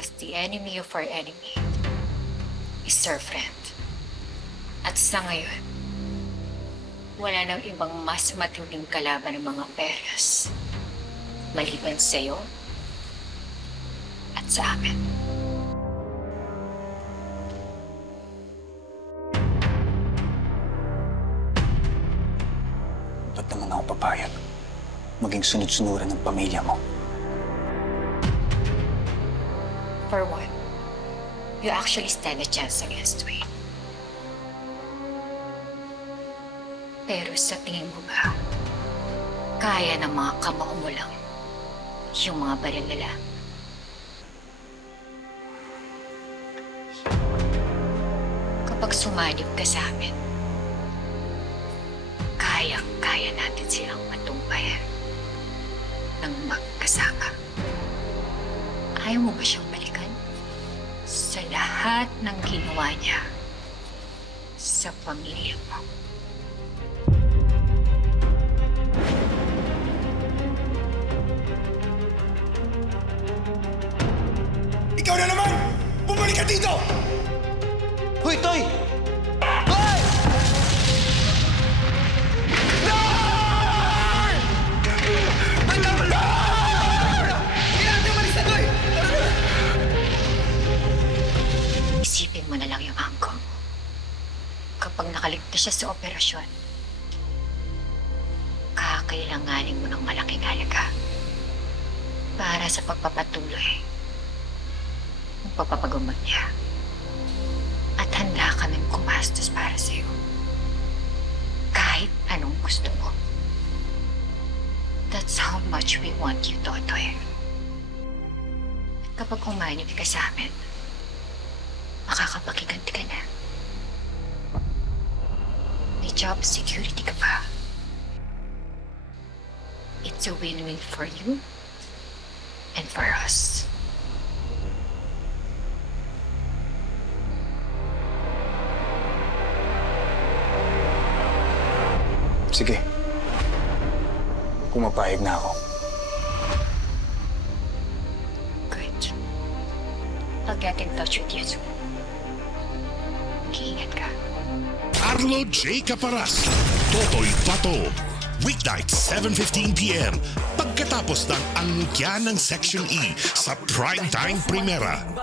Because the enemy of our enemy is our friend. At sa ngayon, wala nang ibang mas matinding kalaban ng mga peras maliban sa'yo at sa amin. Ba't naman ako papayag maging sunod-sunuran ng pamilya mo? For one, you actually stand a chance against Wayne. Pero sa tingin mo ba, kaya ng mga kamao mo lang yung mga baril nila? Kapag sumanib ka sa amin, kaya natin silang matumpayan ng magkasama. Ayaw mo ba siyang balikan? Sa lahat ng ginawa niya sa pamilya mo. Ikaw na naman! Bumalik ka dito! Hoy, Toy! Hoy! Isipin mo na lang yung angkong. Kapag nakaligtas siya sa operasyon, kakailanganin mo ng malaking halaga para sa pagpapatuloy ng pagpapagumot niya. At handa kaming kumastos para sa'yo. Kahit anong gusto mo. That's how much we want you, Totoy. Kapag umanib ka sa amin, makakapagiganti ka na. May job security ka pa. It's a win-win for you and for us. Sige. Pumapayag na ako. Good. I'll get in touch with you soon. Mag-iingat ka. Carlo J. Caparas, Totoy Bato. Weeknight, 7:15 p.m. Pagkatapos ng angkya ng Section E sa Primetime Primera.